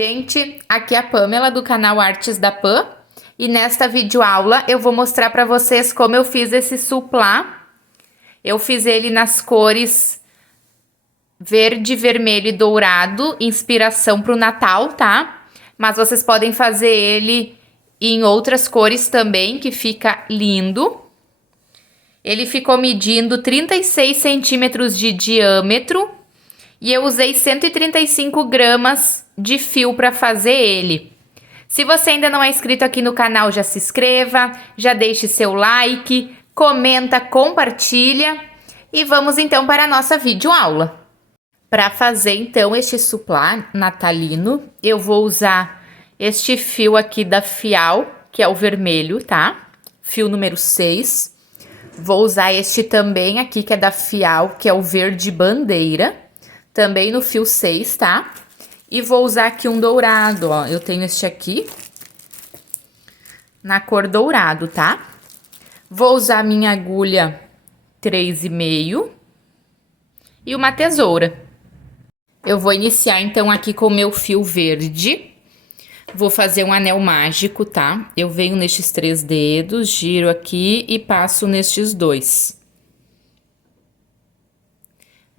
Gente, aqui é a Pamela do canal Artes da Pam e nesta videoaula eu vou mostrar para vocês como eu fiz esse suplá. Eu fiz ele nas cores verde, vermelho e dourado, inspiração para o Natal, tá? Mas vocês podem fazer ele em outras cores também, que fica lindo. Ele ficou medindo 36 centímetros de diâmetro e eu usei 135 gramas de fio para fazer ele. Se você ainda não é inscrito aqui no canal, já se inscreva, já deixe seu like, comenta, compartilha e vamos então para a nossa videoaula. Para fazer então este suplá natalino, eu vou usar este fio aqui da Fial, que é o vermelho, tá? Fio número 6. Vou usar este também aqui, que é da Fial, que é o verde bandeira, também no fio 6, tá? E vou usar aqui um dourado, ó. Eu tenho este aqui, na cor dourado, tá? Vou usar minha agulha 3,5 e uma tesoura. Eu vou iniciar, então, aqui com o meu fio verde. Vou fazer um anel mágico, tá? Eu venho nestes 3 dedos, giro aqui e passo nestes 2.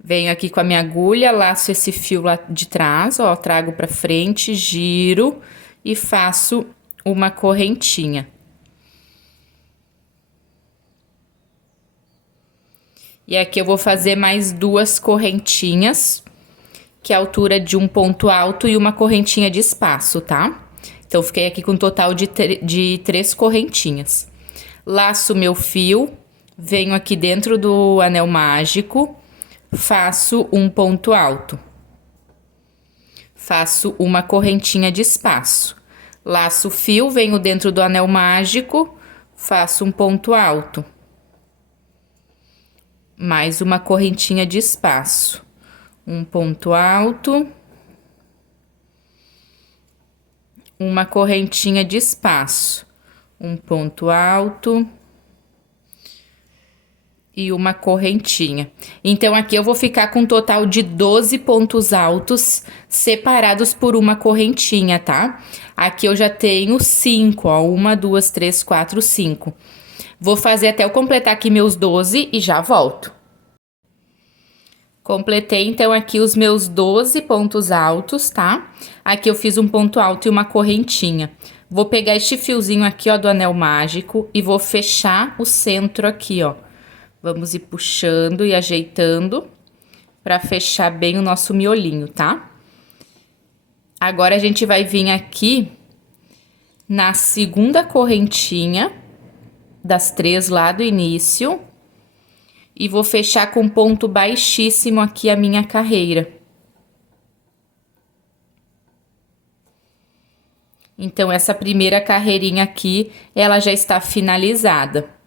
Venho aqui com a minha agulha, laço esse fio lá de trás, ó, trago pra frente, giro e faço uma correntinha. E aqui eu vou fazer mais 2 correntinhas, que é a altura de um ponto alto e uma correntinha de espaço, tá? Então, fiquei aqui com um total de 3 correntinhas. Laço meu fio, venho aqui dentro do anel mágico, faço um ponto alto. Faço uma correntinha de espaço. Laço o fio, venho dentro do anel mágico, faço um ponto alto. Mais uma correntinha de espaço. Um ponto alto. Uma correntinha de espaço. Um ponto alto. E uma correntinha. Então, aqui eu vou ficar com um total de 12 pontos altos separados por uma correntinha, tá? Aqui eu já tenho 5, ó. 1, 2, 3, 4, 5. Vou fazer até eu completar aqui meus 12 e já volto. Completei, então, aqui os meus 12 pontos altos, tá? Aqui eu fiz um ponto alto e uma correntinha. Vou pegar este fiozinho aqui, ó, do anel mágico e vou fechar o centro aqui, ó. Vamos ir puxando e ajeitando para fechar bem o nosso miolinho, tá? Agora, a gente vai vir aqui na segunda correntinha das 3 lá do início e vou fechar com ponto baixíssimo aqui a minha carreira. Então, essa primeira carreirinha aqui, ela já está finalizada.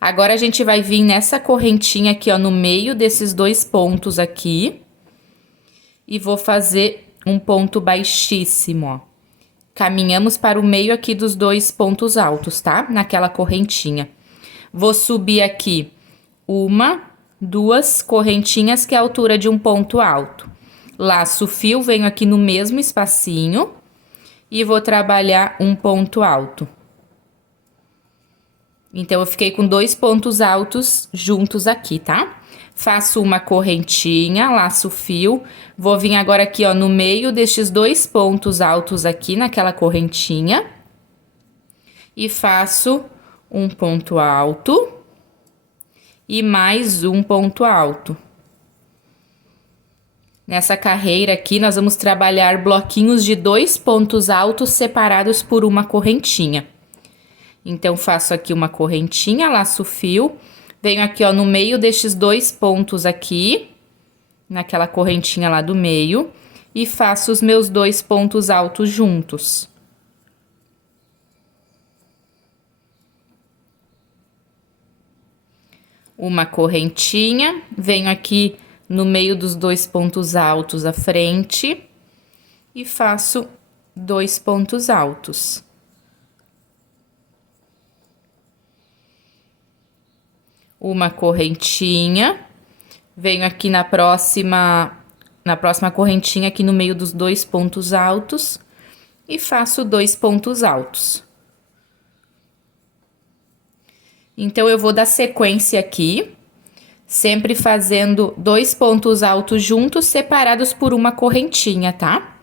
Agora, a gente vai vir nessa correntinha aqui, ó, no meio desses 2 pontos aqui. E vou fazer um ponto baixíssimo, ó. Caminhamos para o meio aqui dos 2 pontos altos, tá? Naquela correntinha. Vou subir aqui 1, 2 correntinhas, que é a altura de um ponto alto. Laço o fio, venho aqui no mesmo espacinho e vou trabalhar um ponto alto. Então, eu fiquei com 2 pontos altos juntos aqui, tá? Faço uma correntinha, laço o fio. Vou vir agora aqui, ó, no meio destes 2 pontos altos aqui, naquela correntinha. E faço um ponto alto. E mais um ponto alto. Nessa carreira aqui, nós vamos trabalhar bloquinhos de 2 pontos altos separados por uma correntinha. Então, faço aqui uma correntinha, laço o fio, venho aqui, ó, no meio destes 2 pontos aqui, naquela correntinha lá do meio, e faço os meus 2 pontos altos juntos. Uma correntinha, venho aqui no meio dos 2 pontos altos à frente e faço 2 pontos altos. Uma correntinha, venho aqui na próxima na próxima correntinha aqui no meio dos 2 pontos altos e faço 2 pontos altos. Então, eu vou dar sequência aqui, sempre fazendo 2 pontos altos juntos, separados por uma correntinha, tá?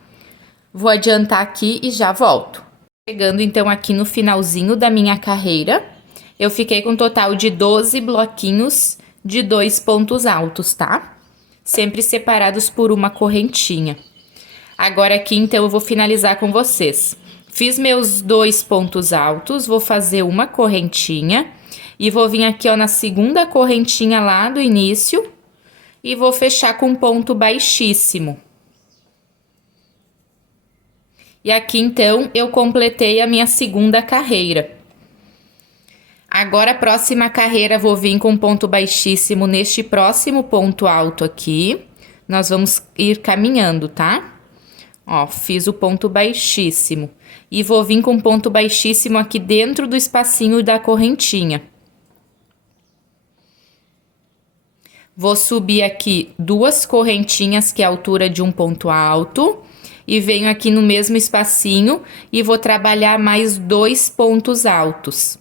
Vou adiantar aqui e já volto. Chegando, então, aqui no finalzinho da minha carreira, eu fiquei com um total de 12 bloquinhos de 2 pontos altos, tá? Sempre separados por uma correntinha. Agora aqui, então, eu vou finalizar com vocês. Fiz meus 2 pontos altos, vou fazer uma correntinha e vou vir aqui, ó, na segunda correntinha lá do início e vou fechar com um ponto baixíssimo. E aqui, então, eu completei a minha segunda carreira. Agora, a próxima carreira, vou vir com um ponto baixíssimo neste próximo ponto alto aqui. Nós vamos ir caminhando, tá? Ó, fiz o ponto baixíssimo. E vou vir com um ponto baixíssimo aqui dentro do espacinho da correntinha. Vou subir aqui 2 correntinhas, que é a altura de um ponto alto. E venho aqui no mesmo espacinho e vou trabalhar mais 2 pontos altos.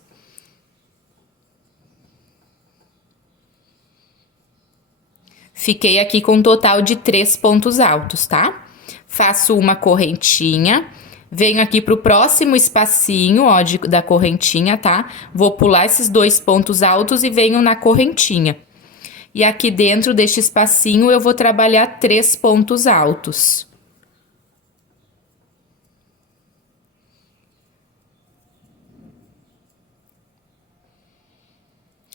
Fiquei aqui com um total de 3 pontos altos, tá? Faço uma correntinha, venho aqui pro próximo espacinho, ó, da correntinha, tá? Vou pular esses 2 pontos altos e venho na correntinha. E aqui dentro deste espacinho eu vou trabalhar 3 pontos altos.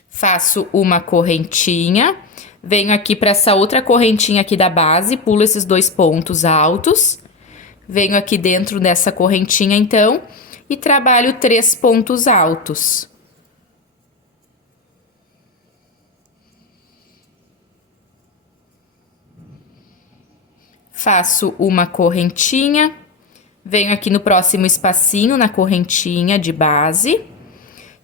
Faço uma correntinha, venho aqui para essa outra correntinha aqui da base, pulo esses 2 pontos altos, venho aqui dentro dessa correntinha então e trabalho 3 pontos altos. Faço uma correntinha, venho aqui no próximo espacinho, na correntinha de base,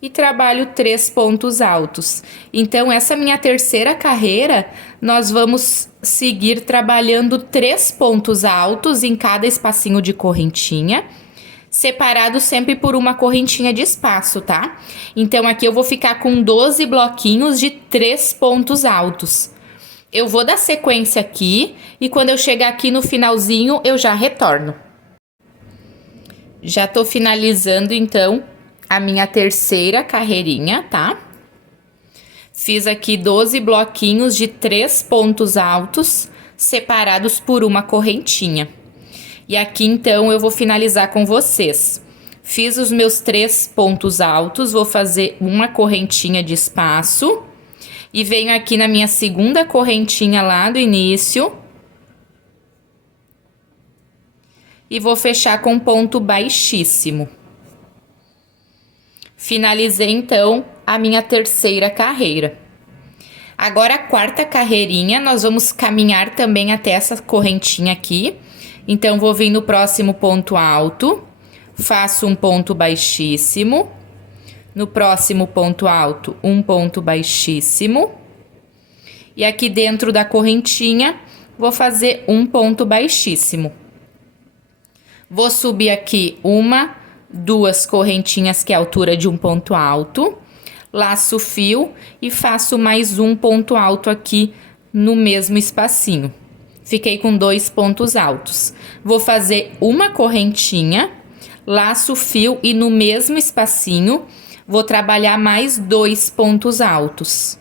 e trabalho 3 pontos altos. Então, essa minha terceira carreira, nós vamos seguir trabalhando 3 pontos altos em cada espacinho de correntinha, separado sempre por uma correntinha de espaço, tá? Então, aqui eu vou ficar com 12 bloquinhos de 3 pontos altos. Eu vou dar sequência aqui e quando eu chegar aqui no finalzinho, eu já retorno. Já tô finalizando, então, a minha terceira carreirinha, tá? Fiz aqui 12 bloquinhos de 3 pontos altos, separados por uma correntinha. E aqui, então, eu vou finalizar com vocês. Fiz os meus 3 pontos altos, vou fazer uma correntinha de espaço. E venho aqui na minha segunda correntinha lá do início. E vou fechar com ponto baixíssimo. Finalizei, então, a minha terceira carreira. Agora, a quarta carreirinha, nós vamos caminhar também até essa correntinha aqui. Então, vou vir no próximo ponto alto, faço um ponto baixíssimo. No próximo ponto alto, um ponto baixíssimo. E aqui dentro da correntinha, vou fazer um ponto baixíssimo. Vou subir aqui 1, 2 correntinhas, que é a altura de um ponto alto. Laço o fio e faço mais um ponto alto aqui no mesmo espacinho. Fiquei com 2 pontos altos. Vou fazer uma correntinha, laço o fio e no mesmo espacinho vou trabalhar mais 2 pontos altos.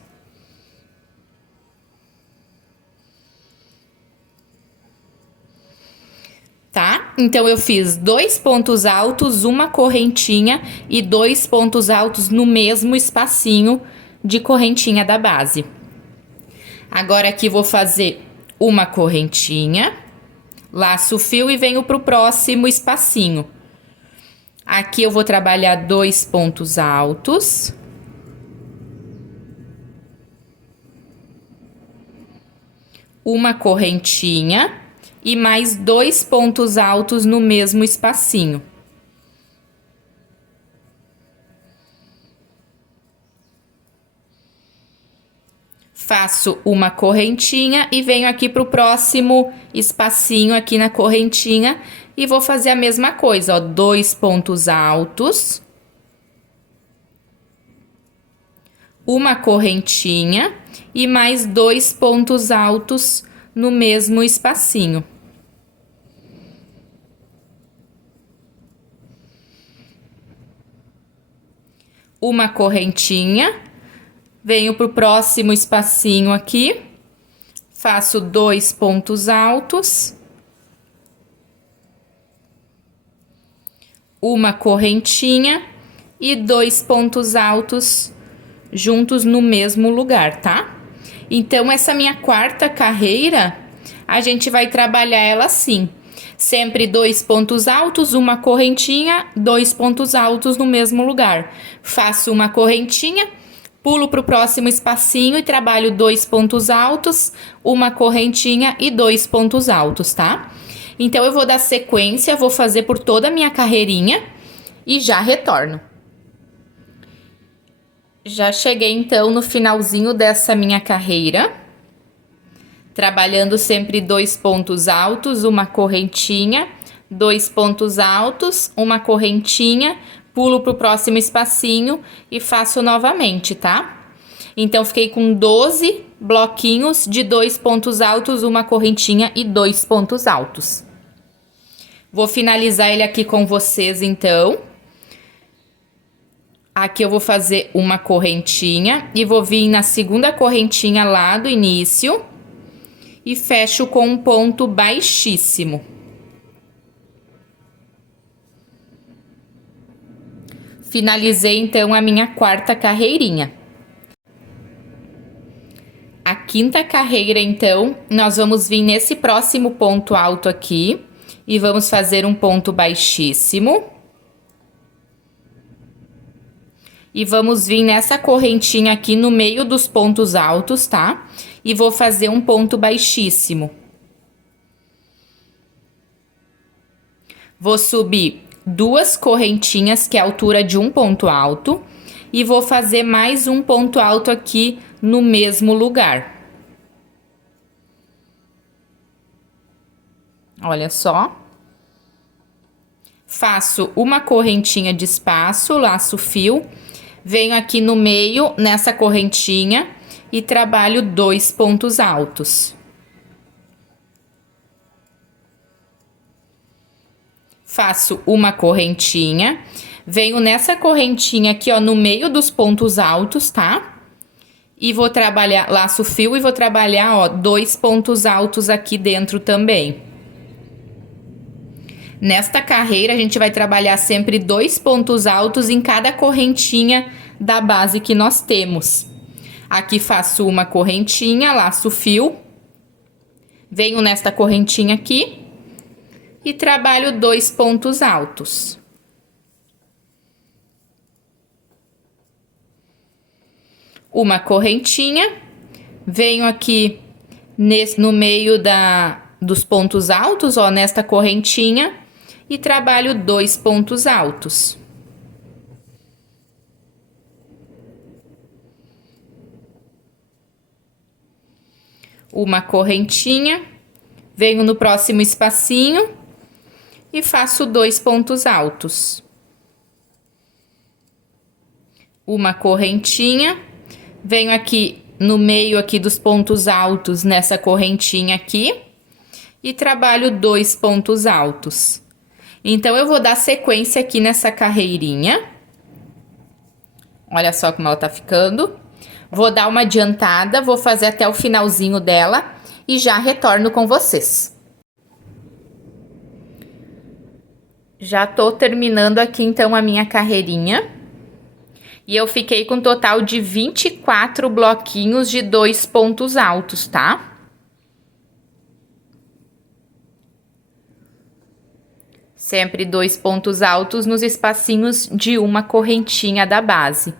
Tá? Então, eu fiz 2 pontos altos, uma correntinha e 2 pontos altos no mesmo espacinho de correntinha da base. Agora, aqui vou fazer uma correntinha, laço o fio e venho pro próximo espacinho. Aqui eu vou trabalhar 2 pontos altos. Uma correntinha e mais 2 pontos altos no mesmo espacinho. Faço uma correntinha e venho aqui pro próximo espacinho aqui na correntinha e vou fazer a mesma coisa, ó, 2 pontos altos, uma correntinha e mais 2 pontos altos no mesmo espacinho. Uma correntinha, venho pro próximo espacinho aqui, faço 2 pontos altos, uma correntinha e 2 pontos altos juntos no mesmo lugar, tá? Então, essa minha quarta carreira, a gente vai trabalhar ela assim. Sempre 2 pontos altos, uma correntinha, 2 pontos altos no mesmo lugar. Faço uma correntinha, pulo para o próximo espacinho e trabalho 2 pontos altos, uma correntinha e 2 pontos altos, tá? Então, eu vou dar sequência, vou fazer por toda a minha carreirinha e já retorno. Já cheguei, então, no finalzinho dessa minha carreira. Trabalhando sempre 2 pontos altos, uma correntinha, 2 pontos altos, uma correntinha, pulo pro próximo espacinho e faço novamente, tá? Então, fiquei com 12 bloquinhos de 2 pontos altos, uma correntinha e 2 pontos altos. Vou finalizar ele aqui com vocês, então. Aqui eu vou fazer uma correntinha e vou vir na segunda correntinha lá do início e fecho com um ponto baixíssimo. Finalizei, então, a minha quarta carreirinha. A quinta carreira, então, nós vamos vir nesse próximo ponto alto aqui e vamos fazer um ponto baixíssimo. E vamos vir nessa correntinha aqui no meio dos pontos altos, tá? E vou fazer um ponto baixíssimo. Vou subir 2 correntinhas, que é a altura de um ponto alto, e vou fazer mais um ponto alto aqui no mesmo lugar. Olha só. Faço uma correntinha de espaço, laço fio, venho aqui no meio, nessa correntinha, e trabalho 2 pontos altos. Faço uma correntinha, venho nessa correntinha aqui, ó, no meio dos pontos altos, tá? E vou trabalhar, laço fio e vou trabalhar, ó, 2 pontos altos aqui dentro também. Nesta carreira, a gente vai trabalhar sempre 2 pontos altos em cada correntinha da base que nós temos. Aqui faço uma correntinha, laço fio, venho nesta correntinha aqui e trabalho 2 pontos altos. Uma correntinha, venho aqui no meio dos pontos altos, ó, nesta correntinha, e trabalho 2 pontos altos. Uma correntinha, venho no próximo espacinho e faço 2 pontos altos. Uma correntinha, venho aqui no meio aqui dos pontos altos, nessa correntinha aqui, e trabalho 2 pontos altos. Então, eu vou dar sequência aqui nessa carreirinha. Olha só como ela tá ficando. Vou dar uma adiantada, vou fazer até o finalzinho dela e já retorno com vocês. Já tô terminando aqui, então, a minha carreirinha. E eu fiquei com um total de 24 bloquinhos de 2 pontos altos, tá? Sempre 2 pontos altos nos espacinhos de uma correntinha da base.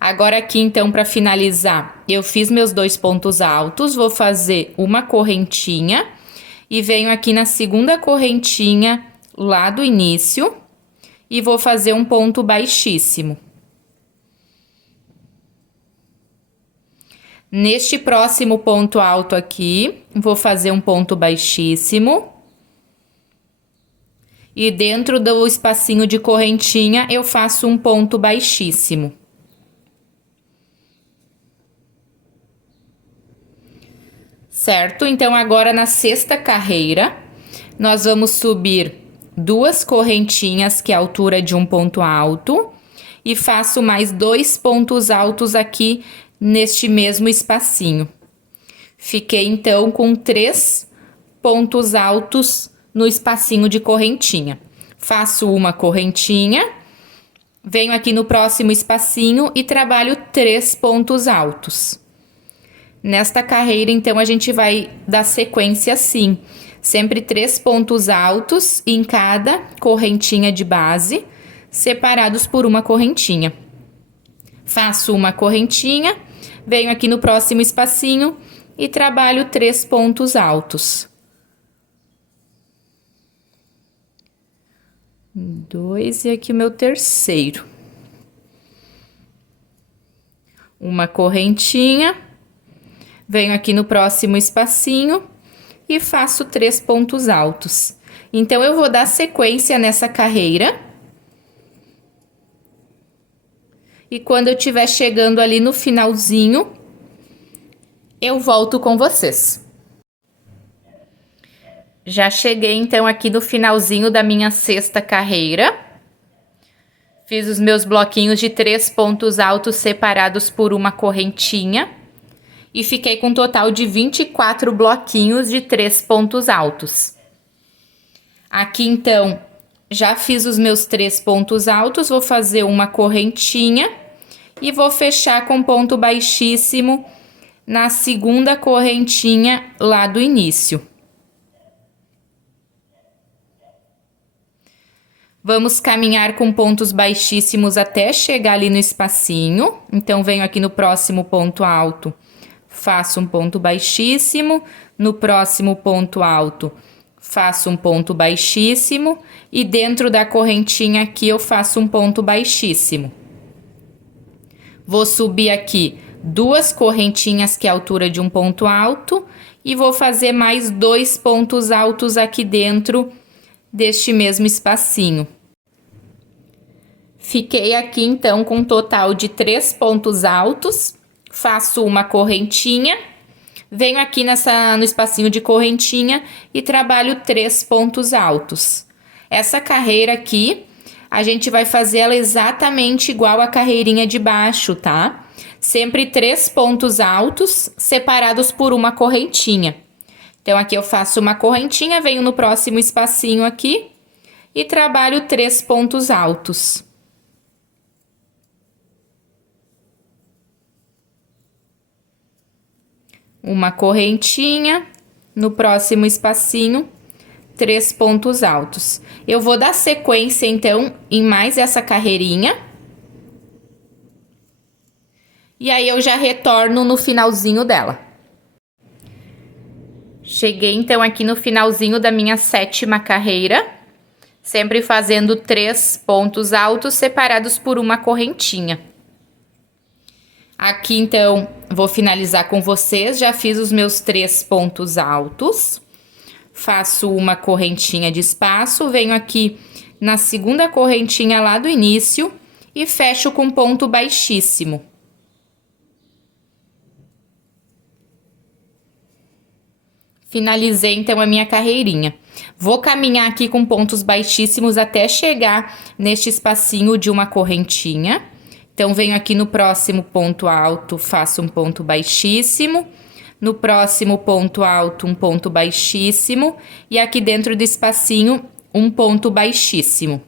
Agora aqui, então, para finalizar, eu fiz meus 2 pontos altos, vou fazer uma correntinha e venho aqui na segunda correntinha lá do início e vou fazer um ponto baixíssimo. Neste próximo ponto alto aqui, vou fazer um ponto baixíssimo. E dentro do espacinho de correntinha, eu faço um ponto baixíssimo. Certo? Então, agora na sexta carreira, nós vamos subir 2 correntinhas, que é a altura de um ponto alto, e faço mais 2 pontos altos aqui neste mesmo espacinho. Fiquei, então, com 3 pontos altos no espacinho de correntinha. Faço uma correntinha, venho aqui no próximo espacinho e trabalho 3 pontos altos. Nesta carreira, então, a gente vai dar sequência assim, sempre 3 pontos altos em cada correntinha de base, separados por uma correntinha. Faço uma correntinha, venho aqui no próximo espacinho e trabalho 3 pontos altos. 2 e aqui o meu terceiro. Uma correntinha, venho aqui no próximo espacinho e faço 3 pontos altos. Então, eu vou dar sequência nessa carreira. E quando eu estiver chegando ali no finalzinho, eu volto com vocês. Já cheguei, então, aqui no finalzinho da minha sexta carreira. Fiz os meus bloquinhos de 3 pontos altos separados por uma correntinha. E fiquei com um total de 24 bloquinhos de 3 pontos altos. Aqui, então, já fiz os meus 3 pontos altos, vou fazer uma correntinha e vou fechar com ponto baixíssimo na segunda correntinha lá do início. Vamos caminhar com pontos baixíssimos até chegar ali no espacinho. Então, venho aqui no próximo ponto alto, faço um ponto baixíssimo. No próximo ponto alto, faço um ponto baixíssimo. E dentro da correntinha aqui, eu faço um ponto baixíssimo. Vou subir aqui 2 correntinhas, que é a altura de um ponto alto. E vou fazer mais 2 pontos altos aqui dentro deste mesmo espacinho. Fiquei aqui, então, com um total de 3 pontos altos. Faço uma correntinha, venho aqui no espacinho de correntinha e trabalho 3 pontos altos. Essa carreira aqui, a gente vai fazer ela exatamente igual a carreirinha de baixo, tá? Sempre 3 pontos altos separados por uma correntinha. Então, aqui eu faço uma correntinha, venho no próximo espacinho aqui e trabalho 3 pontos altos. Uma correntinha, no próximo espacinho, 3 pontos altos. Eu vou dar sequência, então, em mais essa carreirinha. E aí, eu já retorno no finalzinho dela. Cheguei, então, aqui no finalzinho da minha 7ª carreira, sempre fazendo 3 pontos altos separados por uma correntinha. Aqui, então, vou finalizar com vocês, já fiz os meus 3 pontos altos. Faço uma correntinha de espaço, venho aqui na segunda correntinha lá do início e fecho com ponto baixíssimo. Finalizei, então, a minha carreirinha. Vou caminhar aqui com pontos baixíssimos até chegar neste espacinho de uma correntinha. Então, venho aqui no próximo ponto alto, faço um ponto baixíssimo. No próximo ponto alto, um ponto baixíssimo. E aqui dentro do espacinho, um ponto baixíssimo.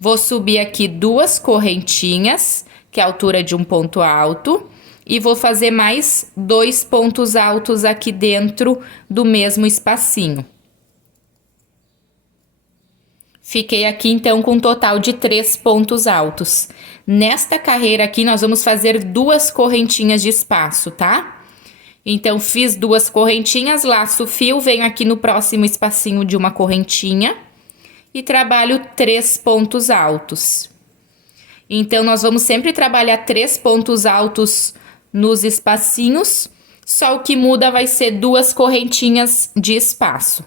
Vou subir aqui 2 correntinhas, que é a altura de um ponto alto. E vou fazer mais 2 pontos altos aqui dentro do mesmo espacinho. Fiquei aqui, então, com um total de 3 pontos altos. Nesta carreira aqui, nós vamos fazer 2 correntinhas de espaço, tá? Então, fiz 2 correntinhas, laço o fio, venho aqui no próximo espacinho de uma correntinha e trabalho 3 pontos altos. Então, nós vamos sempre trabalhar 3 pontos altos nos espacinhos, só o que muda vai ser 2 correntinhas de espaço.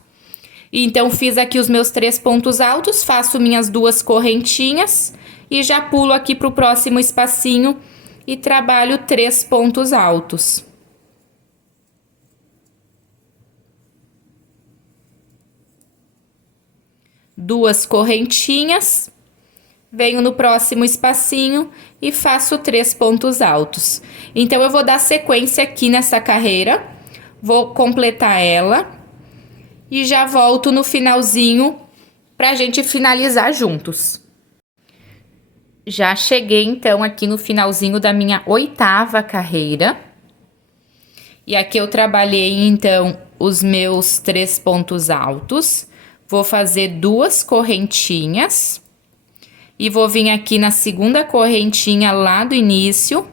Então, fiz aqui os meus 3 pontos altos, faço minhas 2 correntinhas e já pulo aqui para o próximo espacinho e trabalho 3 pontos altos. Duas correntinhas, venho no próximo espacinho e faço 3 pontos altos. Então, eu vou dar sequência aqui nessa carreira, vou completar ela e já volto no finalzinho pra gente finalizar juntos. Já cheguei, então, aqui no finalzinho da minha 8ª carreira. E aqui eu trabalhei, então, os meus 3 pontos altos. Vou fazer 2 correntinhas. E vou vir aqui na segunda correntinha lá do início.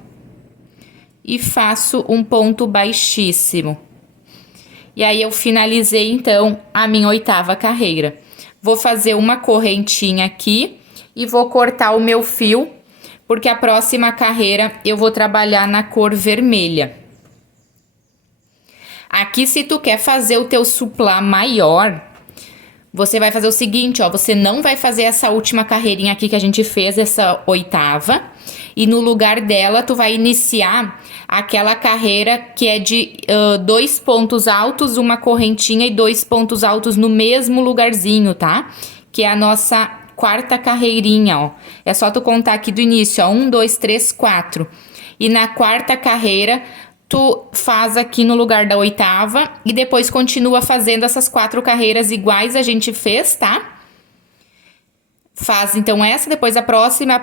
E faço um ponto baixíssimo. E aí, eu finalizei, então, a minha 8ª carreira. Vou fazer uma correntinha aqui e vou cortar o meu fio, porque a próxima carreira eu vou trabalhar na cor vermelha. Aqui, se tu quer fazer o teu suplá maior, você vai fazer o seguinte, ó, você não vai fazer essa última carreirinha aqui que a gente fez, essa 8ª, e no lugar dela tu vai iniciar aquela carreira que é de 2 pontos altos, uma correntinha e 2 pontos altos no mesmo lugarzinho, tá? Que é a nossa 4ª carreirinha, ó. É só tu contar aqui do início, ó, 1, 2, 3, 4. E na 4ª carreira, tu faz aqui no lugar da 8ª e depois continua fazendo essas 4 carreiras iguais a gente fez, tá? Faz então essa, depois a próxima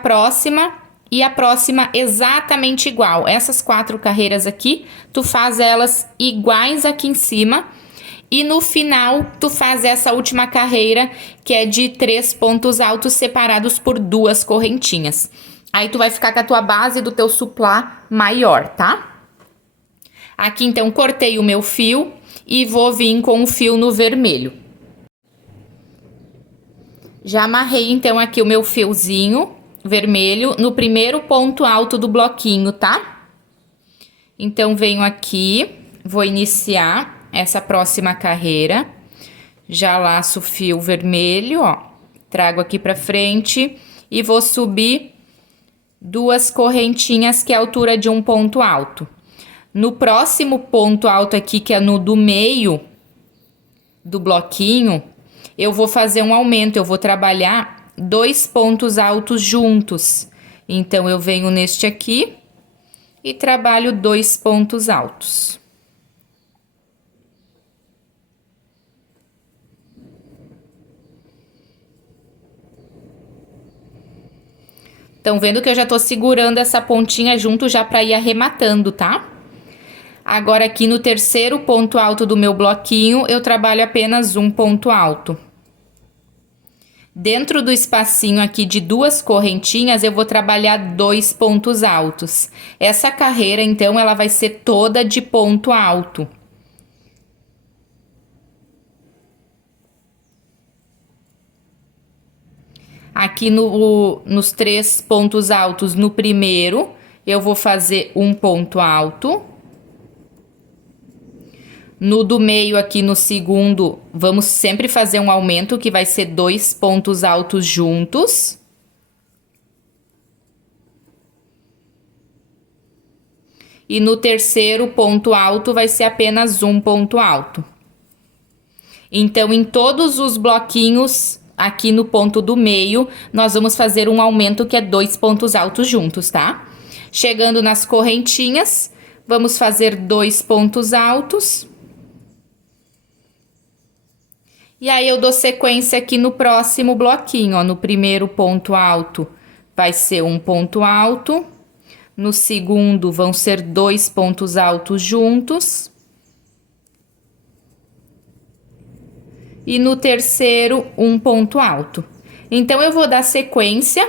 e a próxima exatamente igual. Essas 4 carreiras aqui, tu faz elas iguais aqui em cima. E no final, tu faz essa última carreira, que é de 3 pontos altos separados por 2 correntinhas. Aí, tu vai ficar com a tua base do teu suplá maior, tá? Aqui, então, cortei o meu fio e vou vir com o fio no vermelho. Já amarrei, então, aqui o meu fiozinho vermelho no primeiro ponto alto do bloquinho, tá? Então, venho aqui, vou iniciar essa próxima carreira, já laço o fio vermelho, ó, trago aqui pra frente e vou subir 2 correntinhas, que é a altura de um ponto alto. No próximo ponto alto aqui, que é no do meio do bloquinho, eu vou fazer um aumento, eu vou trabalhar 2 pontos altos juntos. Então, eu venho neste aqui e trabalho 2 pontos altos. Estão vendo que eu já tô segurando essa pontinha junto já para ir arrematando, tá? Agora, aqui no terceiro ponto alto do meu bloquinho, eu trabalho apenas um ponto alto. Dentro do espacinho aqui de 2 correntinhas, eu vou trabalhar 2 pontos altos. Essa carreira, então, ela vai ser toda de ponto alto. Aqui nos 3 pontos altos, no primeiro, eu vou fazer um ponto alto. No do meio aqui no segundo, vamos sempre fazer um aumento, que vai ser 2 pontos altos juntos. E no terceiro ponto alto vai ser apenas um ponto alto. Então, em todos os bloquinhos, aqui no ponto do meio, nós vamos fazer um aumento que é 2 pontos altos juntos, tá? Chegando nas correntinhas, vamos fazer 2 pontos altos. E aí, eu dou sequência aqui no próximo bloquinho, ó. No primeiro ponto alto vai ser um ponto alto. No segundo, vão ser 2 pontos altos juntos. E no terceiro, um ponto alto. Então, eu vou dar sequência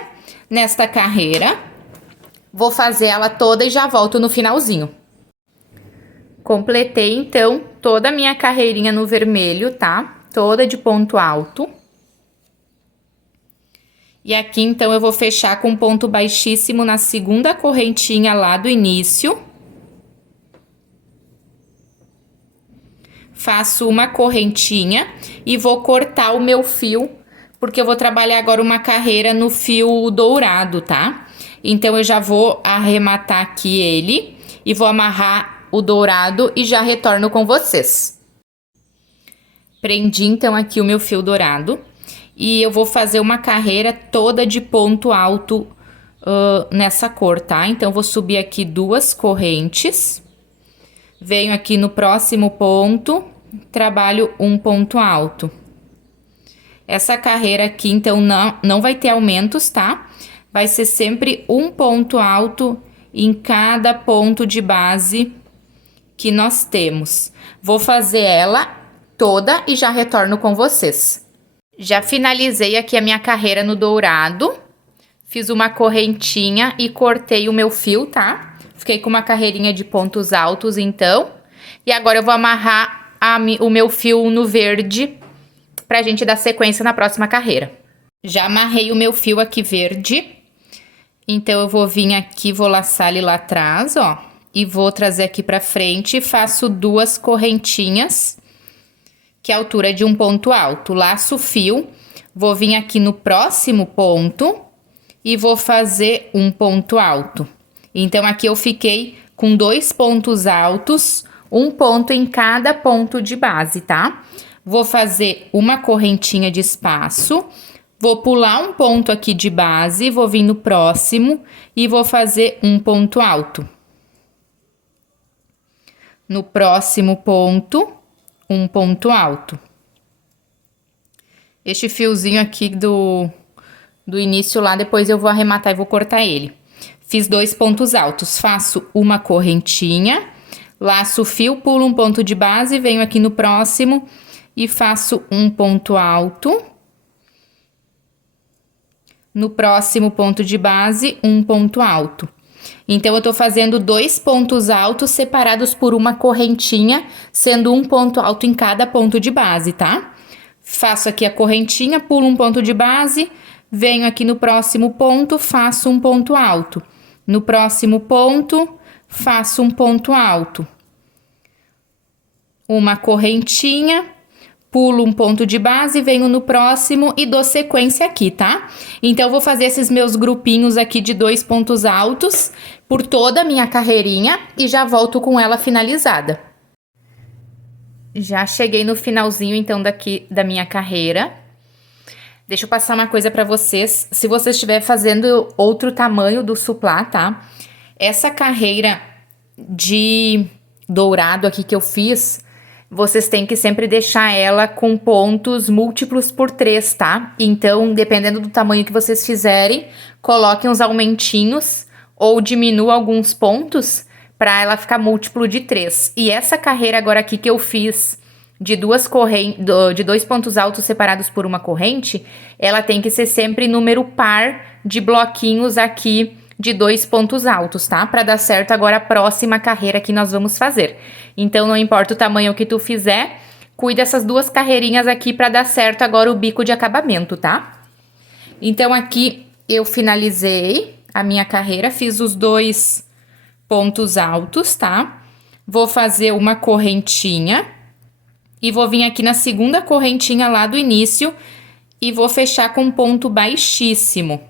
nesta carreira. Vou fazer ela toda e já volto no finalzinho. Completei, então, toda a minha carreirinha no vermelho, tá? Toda de ponto alto. E aqui, então, eu vou fechar com ponto baixíssimo na segunda correntinha lá do início. faço uma correntinha e vou cortar o meu fio, porque eu vou trabalhar agora uma carreira no fio dourado, tá? Então, eu já vou arrematar aqui ele e vou amarrar o dourado e já retorno com vocês. Prendi, então, aqui o meu fio dourado e eu vou fazer uma carreira toda de ponto alto nessa cor, tá? Então, eu vou subir aqui 2 correntes, venho aqui no próximo ponto, trabalho um ponto alto. Essa carreira aqui, então, não vai ter aumentos, tá? Vai ser sempre um ponto alto em cada ponto de base que nós temos. Vou fazer ela toda e já retorno com vocês. Já finalizei aqui a minha carreira no dourado. Fiz uma correntinha e cortei o meu fio, tá? Fiquei com uma carreirinha de pontos altos, então. E agora eu vou amarrar o meu fio no verde pra gente dar sequência na próxima carreira. Já amarrei o meu fio aqui verde. Então, eu vou vir aqui, vou laçar ele lá atrás, ó. E vou trazer aqui pra frente e faço 2 correntinhas, que é a altura de um ponto alto. Laço o fio, vou vir aqui no próximo ponto e vou fazer um ponto alto. Então, aqui eu fiquei com 2 pontos altos, um ponto em cada ponto de base, tá? Vou fazer uma correntinha de espaço. Vou pular um ponto aqui de base, vou vir no próximo e vou fazer um ponto alto. No próximo ponto, um ponto alto. Este fiozinho aqui do início lá, depois eu vou arrematar e vou cortar ele. Fiz 2 pontos altos, faço uma correntinha, laço o fio, pulo um ponto de base, venho aqui no próximo e faço um ponto alto. No próximo ponto de base, um ponto alto. Então, eu tô fazendo 2 pontos altos separados por uma correntinha, sendo um ponto alto em cada ponto de base, tá? Faço aqui a correntinha, pulo um ponto de base, venho aqui no próximo ponto, faço um ponto alto. No próximo ponto, faço um ponto alto. Uma correntinha, pulo um ponto de base, venho no próximo e dou sequência aqui, tá? Então, eu vou fazer esses meus grupinhos aqui de 2 pontos altos por toda a minha carreirinha e já volto com ela finalizada. Já cheguei no finalzinho, então, daqui da minha carreira. Deixa eu passar uma coisa pra vocês. Se você estiver fazendo outro tamanho do suplá, tá? Essa carreira de dourado aqui que eu fiz, vocês têm que sempre deixar ela com pontos múltiplos por 3, tá? Então, dependendo do tamanho que vocês fizerem, coloquem uns aumentinhos ou diminuam alguns pontos para ela ficar múltiplo de 3. E essa carreira agora aqui que eu fiz de 2 pontos altos separados por uma corrente, ela tem que ser sempre número par de bloquinhos aqui de 2 pontos altos, tá? Para dar certo agora a próxima carreira que nós vamos fazer. Então, não importa o tamanho que tu fizer, cuida dessas 2 carreirinhas aqui para dar certo agora o bico de acabamento, tá? Então, aqui eu finalizei a minha carreira, fiz os 2 pontos altos, tá? Vou fazer uma correntinha e vou vir aqui na segunda correntinha lá do início e vou fechar com um ponto baixíssimo.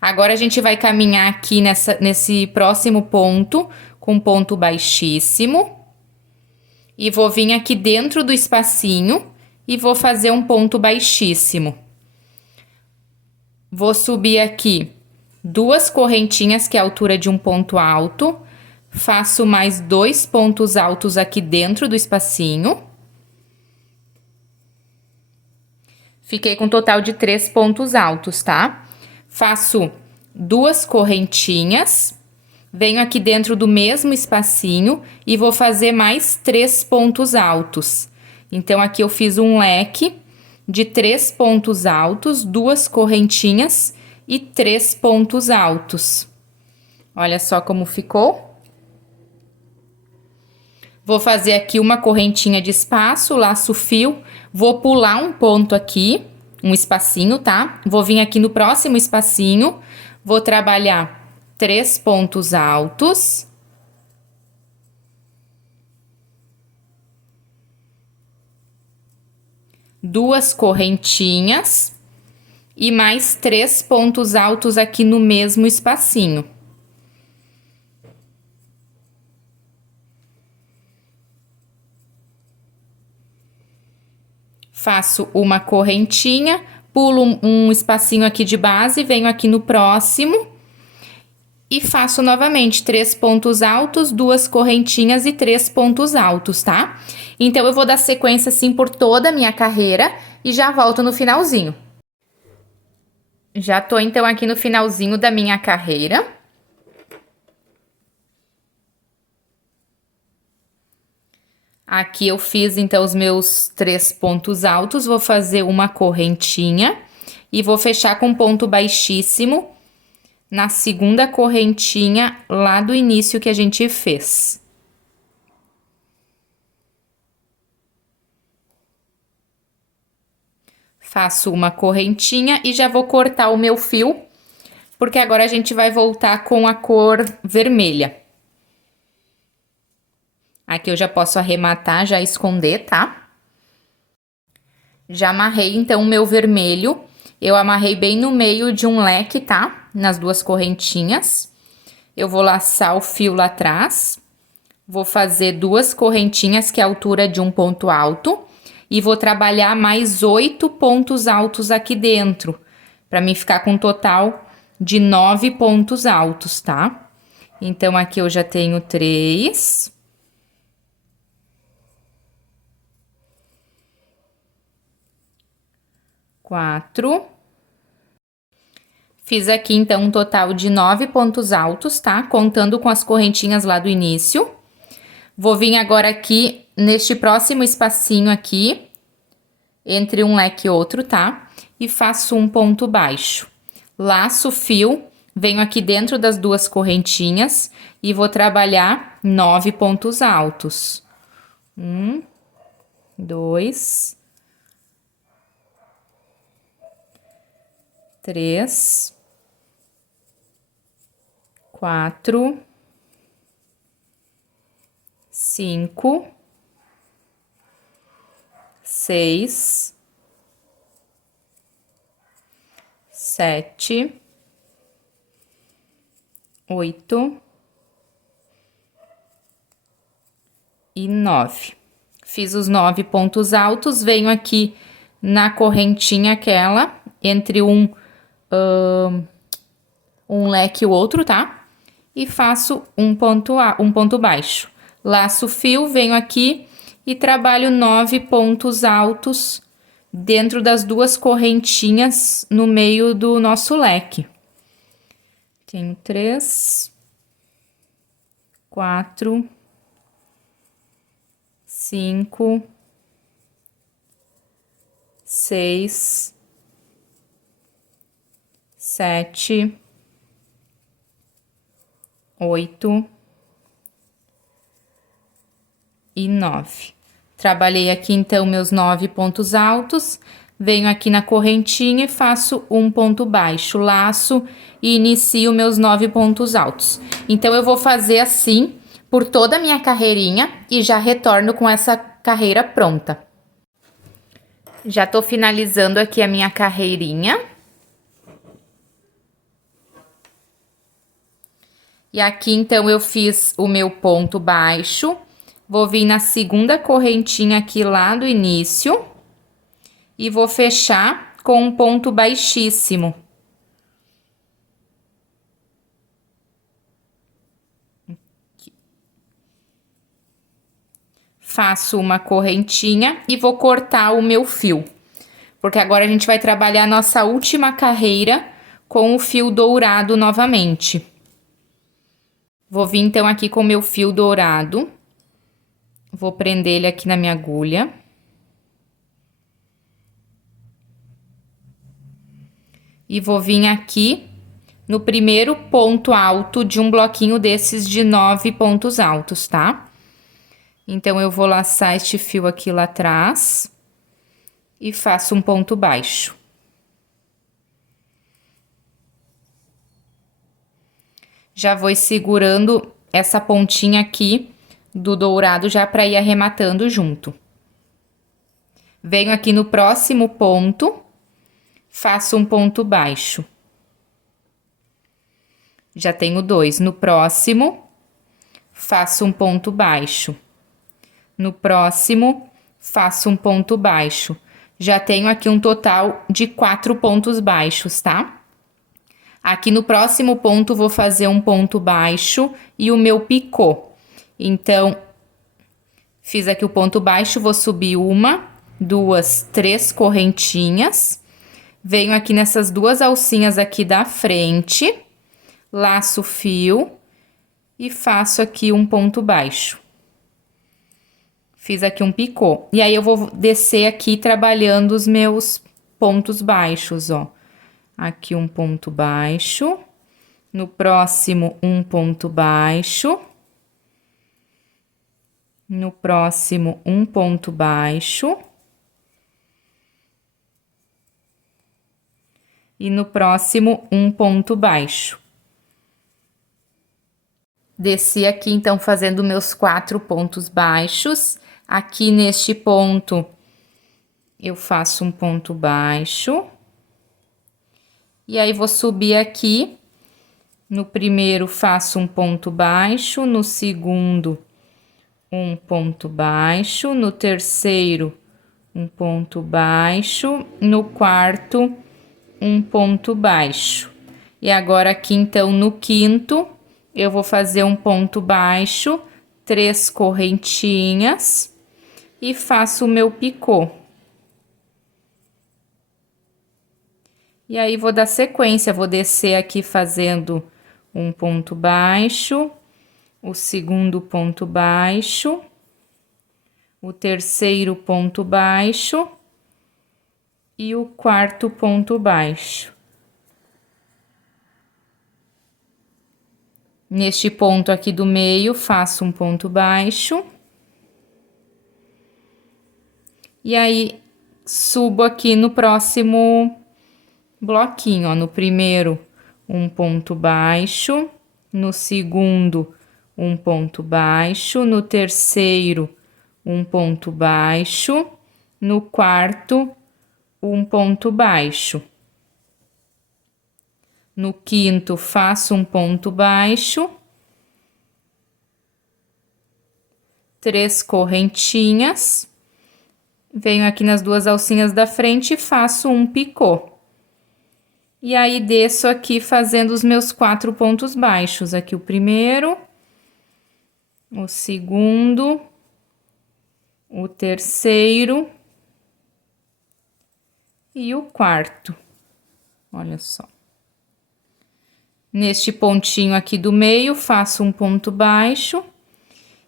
Agora, a gente vai caminhar aqui nesse próximo ponto com ponto baixíssimo. E vou vir aqui dentro do espacinho e vou fazer um ponto baixíssimo. Vou subir aqui 2 correntinhas, que é a altura de um ponto alto. Faço mais 2 pontos altos aqui dentro do espacinho. Fiquei com um total de 3 pontos altos, tá? Faço 2 correntinhas, venho aqui dentro do mesmo espacinho e vou fazer mais 3 pontos altos. Então, aqui eu fiz um leque de 3 pontos altos, 2 correntinhas e 3 pontos altos. Olha só como ficou. Vou fazer aqui uma correntinha de espaço, laço o fio, vou pular um ponto aqui, um espacinho, tá? Vou vir aqui no próximo espacinho, vou trabalhar 3 pontos altos. 2 correntinhas e mais 3 pontos altos aqui no mesmo espacinho. Faço uma correntinha, pulo um espacinho aqui de base, venho aqui no próximo e faço novamente 3 pontos altos, 2 correntinhas e 3 pontos altos, tá? Então, eu vou dar sequência assim por toda a minha carreira e já volto no finalzinho. Já tô, então, aqui no finalzinho da minha carreira. Aqui eu fiz, então, os meus 3 pontos altos, vou fazer uma correntinha e vou fechar com ponto baixíssimo na segunda correntinha lá do início que a gente fez. Faço uma correntinha e já vou cortar o meu fio, porque agora a gente vai voltar com a cor vermelha. Aqui eu já posso arrematar, já esconder, tá? Já amarrei, então, o meu vermelho. Eu amarrei bem no meio de um leque, tá? Nas 2 correntinhas. Eu vou laçar o fio lá atrás. Vou fazer 2 correntinhas, que é a altura de um ponto alto. E vou trabalhar mais 8 pontos altos aqui dentro. Pra mim ficar com um total de 9 pontos altos, tá? Então, aqui eu já tenho 3... 4. Fiz aqui, então, um total de 9 pontos altos, tá? Contando com as correntinhas lá do início. Vou vir agora aqui, neste próximo espacinho aqui, entre um leque e outro, tá? E faço um ponto baixo. Laço o fio, venho aqui dentro das 2 correntinhas e vou trabalhar 9 pontos altos. 1, 2... 3, 4, 5, 6, 7, 8 e 9. Fiz os 9 pontos altos, venho aqui na correntinha aquela, entre um leque e o outro, tá? E faço um ponto baixo. Laço o fio, venho aqui e trabalho 9 pontos altos dentro das 2 correntinhas no meio do nosso leque. Tenho 3, 4, 5, 6, 7, 8 e 9. Trabalhei aqui, então, meus 9 pontos altos, venho aqui na correntinha e faço um ponto baixo, laço e inicio meus 9 pontos altos. Então, eu vou fazer assim por toda a minha carreirinha e já retorno com essa carreira pronta. Já tô finalizando aqui a minha carreirinha. E aqui, então, eu fiz o meu ponto baixo, vou vir na segunda correntinha aqui lá do início e vou fechar com um ponto baixíssimo. Faço uma correntinha e vou cortar o meu fio, porque agora a gente vai trabalhar a nossa última carreira com o fio dourado novamente. Vou vir, então, aqui com o meu fio dourado. Vou prender ele aqui na minha agulha. E vou vir aqui no primeiro ponto alto de um bloquinho desses de 9 pontos altos, tá? Então, eu vou laçar este fio aqui lá atrás e faço um ponto baixo. Já vou segurando essa pontinha aqui do dourado já para ir arrematando junto. Venho aqui no próximo ponto, faço um ponto baixo. Já tenho 2. No próximo, faço um ponto baixo. No próximo, faço um ponto baixo. Já tenho aqui um total de 4 pontos baixos, tá? Aqui no próximo ponto, vou fazer um ponto baixo e o meu picô. Então, fiz aqui o ponto baixo, vou subir 1, 2, 3 correntinhas. Venho aqui nessas 2 alcinhas aqui da frente, laço o fio e faço aqui um ponto baixo. Fiz aqui um picô. E aí, eu vou descer aqui trabalhando os meus pontos baixos, ó. Aqui um ponto baixo. No próximo, um ponto baixo. No próximo, um ponto baixo. E no próximo, um ponto baixo. Desci aqui, então, fazendo meus 4 pontos baixos. Aqui neste ponto, eu faço um ponto baixo. E aí, vou subir aqui. No primeiro, faço um ponto baixo. No segundo, um ponto baixo. No terceiro, um ponto baixo. No quarto, um ponto baixo. E agora, aqui, então, no quinto, eu vou fazer um ponto baixo, 3 correntinhas e faço o meu picô. E aí, vou dar sequência, vou descer aqui fazendo um ponto baixo, o segundo ponto baixo, o terceiro ponto baixo e o quarto ponto baixo. Neste ponto aqui do meio, faço um ponto baixo. E aí, subo aqui no próximo bloquinho, ó. No primeiro, um ponto baixo. No segundo, um ponto baixo. No terceiro, um ponto baixo. No quarto, um ponto baixo. No quinto, faço um ponto baixo. 3 correntinhas. Venho aqui nas 2 alcinhas da frente e faço um picô. E aí, desço aqui fazendo os meus 4 pontos baixos. Aqui o primeiro, o segundo, o terceiro e o quarto. Olha só. Neste pontinho aqui do meio, faço um ponto baixo.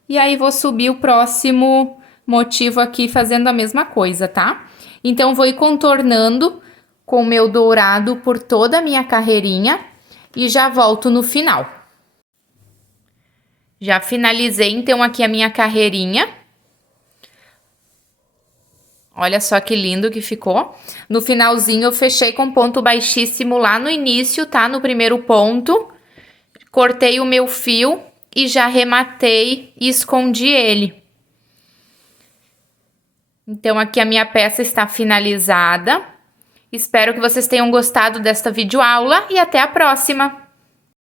E aí, vou subir o próximo motivo aqui fazendo a mesma coisa, tá? Então, vou ir contornando com o meu dourado por toda a minha carreirinha e já volto no final. Já finalizei, então, aqui a minha carreirinha. Olha só que lindo que ficou. No finalzinho, eu fechei com ponto baixíssimo lá no início, tá? No primeiro ponto. Cortei o meu fio e já rematei e escondi ele. Então, aqui a minha peça está finalizada. Espero que vocês tenham gostado desta videoaula e até a próxima!